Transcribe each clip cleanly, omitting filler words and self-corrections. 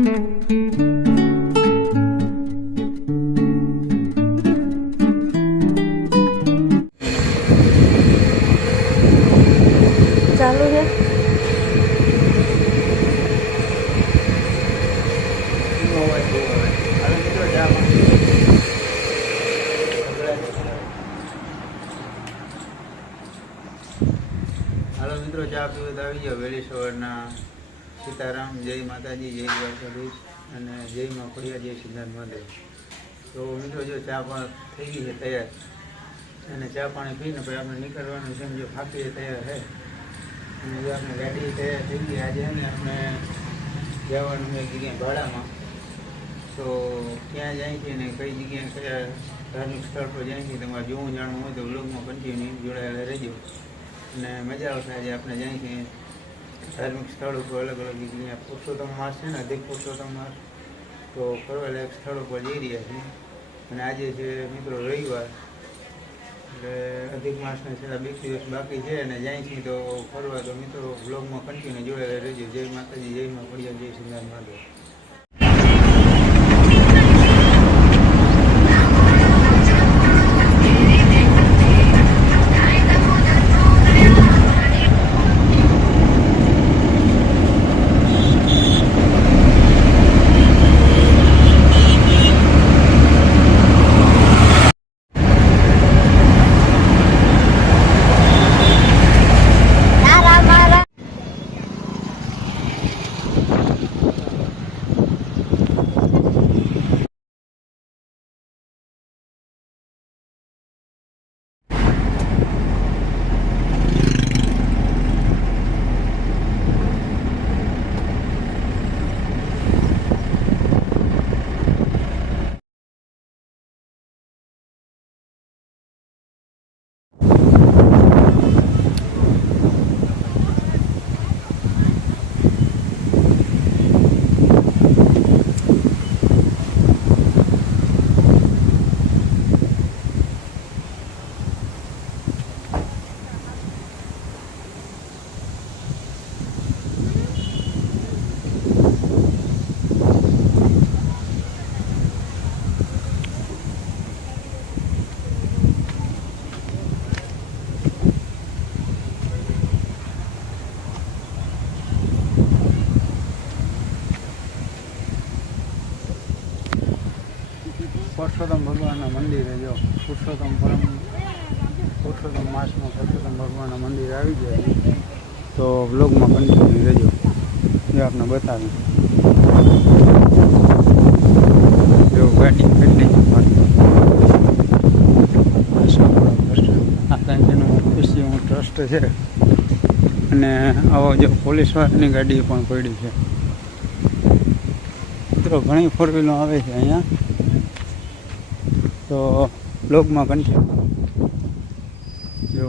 ચાલુ છે. હાલો મિત્રો, ચા પીવા તો આવી જાઓ વહેલી સવારના. સીતારામ, જય માતાજી, જય દ્વારકાધીશ અને જય માં ખોડિયાર, જય સિદ્ધાર્થ મહાદેવ. તો મિત્રો, જો ચા પણ થઈ ગઈ છે તૈયાર, અને ચા પાણી પીને પછી આપણે નીકળવાનું છે. જો ફાંકી તૈયાર છે અને જો આપણે ગાડી તૈયાર થઈ ગઈ. આજે ને આપણે જવાનું એક જગ્યાએ ભાડામાં. તો ક્યાં જાય છે ને કઈ જગ્યાએ કયા ધાર્મિક સ્થળ પર જાય છે તમારે જોવું જાણવું હોય તો વ્લોગમાં કન્ટિન્યુ જોડાયેલા રહેજો. અને મજા આવશે. આજે આપણે જાય છે ધાર્મિક સ્થળ ઉપર, અલગ અલગ જગ્યાએ. પુરુષોત્તમ માસ છે ને, અધિક પુરુષોત્તમ માસ. તો ફરવા લાયક સ્થળ ઉપર જઈ રહ્યા છીએ. અને આજે છે મિત્રો રવિવાર, એટલે અધિક માસના છેલ્લા 2 દિવસ બાકી છે. અને જાય છે તો ફરવા. તો મિત્રો વ્લોગમાં કન્ટિન્યુ જોડાયેલા રહેજો. જય માતાજી, જય માં ખોડિયાર, જય સિદ્ધાર્થ મહાદેવ. પુરુષોત્તમ ભગવાનના મંદિરે જો પુરુષોત્તમ માસમાં પુરુષોત્તમ ભગવાનના મંદિર આવી ગયા. તો બ્લોગમાં કન્ટિન્યુ રહેજો. જો આપણે બતાવી જો ગાડી કેટલી આ કંઈક એનું ખુશીનું ટ્રસ્ટ છે. અને આવો જો પોલીસવાળાની ગાડી પણ પડી છે. મિત્રો ઘણી ફોર વ્હીલો આવે છે અહીંયા. તો બ્લોગમાં કન્ટિન્યુ જો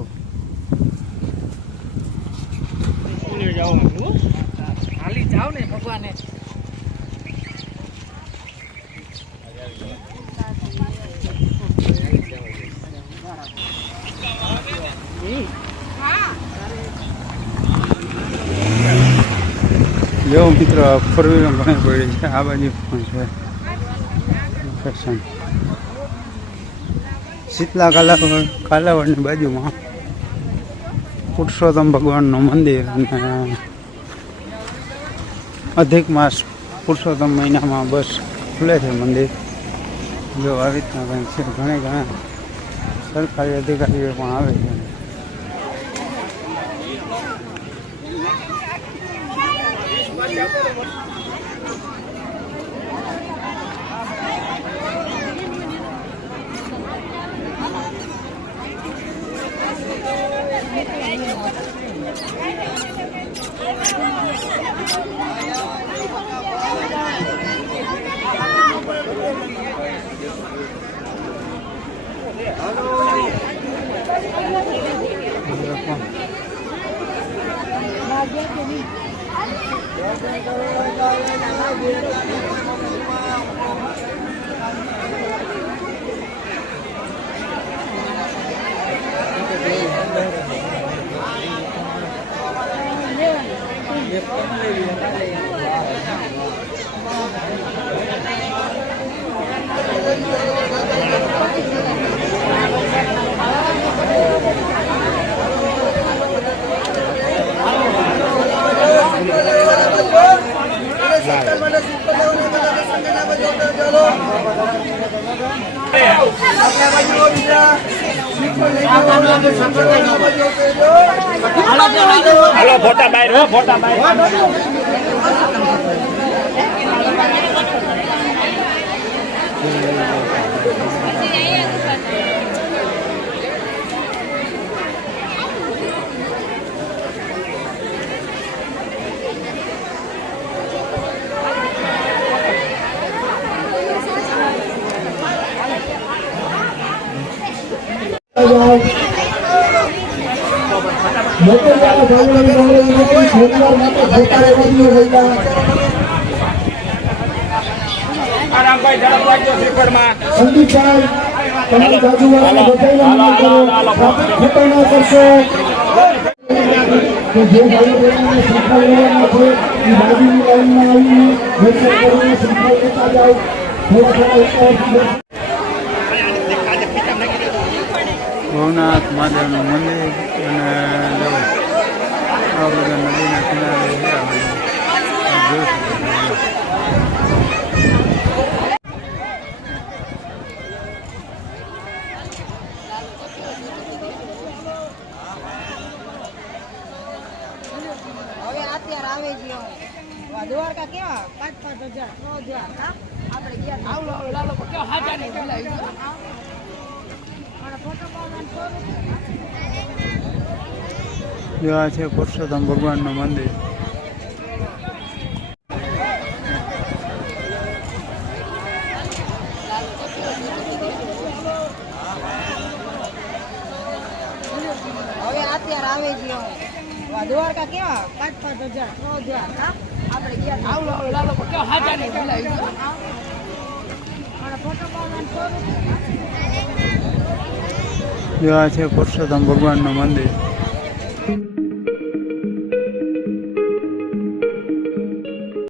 હાલી જાવ ને ભગવાને. જો મિત્રો ફોર વ્હીલર ઘણી પડી છે. આ બાજુ પણ છે શીતલા કાલાવડની બાજુમાં પુરુષોત્તમ ભગવાનનું મંદિર. અને અધિક માસ પુરુષોત્તમ મહિનામાં બસ ખુલે છે મંદિર. જો આવી રીતના કંઈક છે. ઘણા સરકારી અધિકારીઓ પણ આવે છે. હાલો ફોટા બહાર હો ફોટા બહાર રામભાઈ ઝડપ વાંચો શ્રીફળમાં સંદીપભાઈ તમારી બાજુવાળાને બધાને નમન કરો. ખોટા ના કરશો. કે જે ભાઈ બહેનોને શ્રીફળ લેવાના છે એ બાજુની લાઈનમાં આવીને દર્શન કરીને શ્રીફળ લેતા જાઓ. થોડા ઉત્સાહથી ભવનાથ મહાદેવનું મંદિર અને આ બધા નદીના કિનારે છે આ બધું. જોઈ શકો છો. હવે અત્યારે આવે છે દ્વારકા કેવા 5,000 6,000 આપણે ગયા લાલો કેવા હાજા નહીં બોલાવી જો આ છે પુરુષોત્તમ ભગવાનનું મંદિર. હવે અત્યારે આવે છે દ્વારકા કેવા 5,000 6,000 આપણે ગયા લાલો કેવા હાજા નહીં બોલાવી જો આ છે પુરુષોત્તમ ભગવાનનું મંદિર.